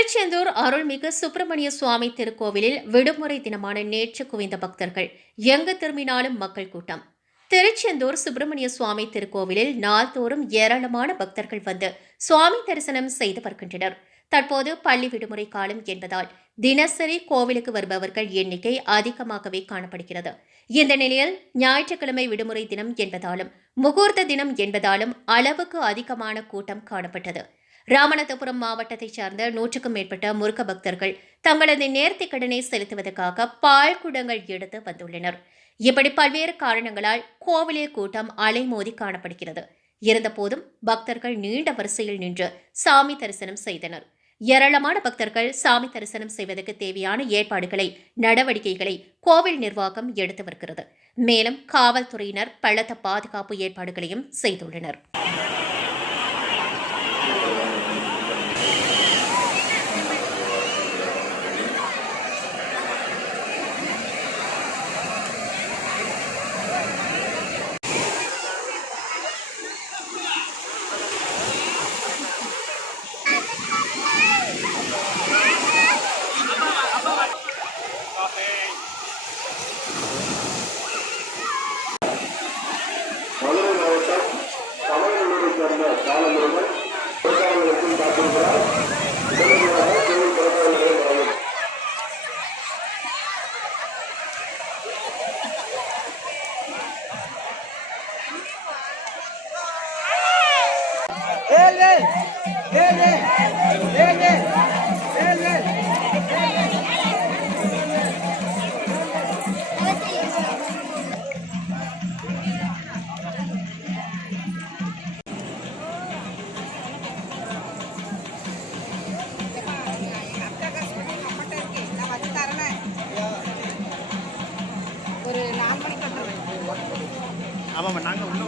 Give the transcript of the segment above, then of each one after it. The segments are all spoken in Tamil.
திருச்செந்தூர் அருள்மிகு சுப்பிரமணிய சுவாமி திருக்கோவிலில் விடுமுறை தினமான நேற்று குவிந்த பக்தர்கள் எங்கு திரும்பினாலும் மக்கள் கூட்டம். திருச்செந்தூர் சுப்பிரமணிய சுவாமி திருக்கோவிலில் நாள்தோறும் ஏராளமான பக்தர்கள் வந்து சுவாமி தரிசனம் செய்து வருகின்றனர். தற்போது பள்ளி விடுமுறை காலம் என்பதால் தினசரி கோவிலுக்கு வருபவர்கள் எண்ணிக்கை அதிகமாகவே காணப்படுகிறது. இந்த நிலையில் ஞாயிற்றுக்கிழமை விடுமுறை தினம் என்பதாலும் முகூர்த்த தினம் என்பதாலும் அளவுக்கு அதிகமான கூட்டம் காணப்பட்டது. ராமநாதபுரம் மாவட்டத்தைச் சார்ந்த 100க்கும் மேற்பட்ட முருக பக்தர்கள் தங்களது நேர்த்திக் கடனை செலுத்துவதற்காக பால் குடங்கள் எடுத்து வந்துள்ளனர். இப்படி பல்வேறு காரணங்களால் கோவிலில் கூட்டம் அலைமோதி காணப்படுகிறது. இருந்தபோதும் பக்தர்கள் நீண்ட வரிசையில் நின்று சாமி தரிசனம் செய்தனர். ஏராளமான பக்தர்கள் சாமி தரிசனம் செய்வதற்கு தேவையான நடவடிக்கைகளை கோவில் நிர்வாகம் எடுத்து வருகிறது. மேலும் காவல்துறையினர் பலத்த பாதுகாப்பு ஏற்பாடுகளையும் செய்துள்ளனர். மதுரை மாவட்டம் தமிழகத்தை சேர்ந்த காலமுறைகள் விவசாயிகளுக்கும் காத்திருக்கிறார். உடனடியாக கோவில் திறப்பாளர்களை வரவும். ஒரு 4 மணிக்கு ஆமாம் நாங்கள் உள்ள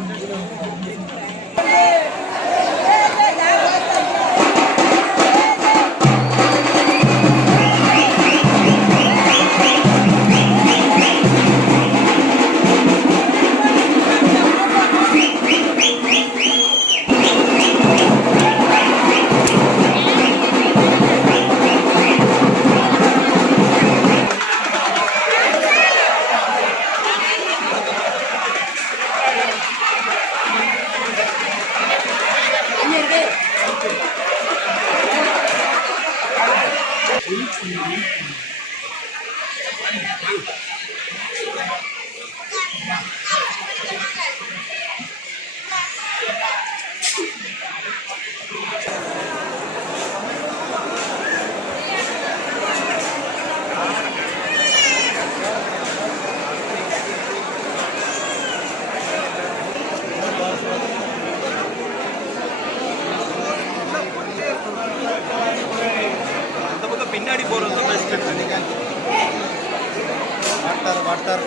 பின்னாடி போகிறது பெஸ்ட். வாட்டர்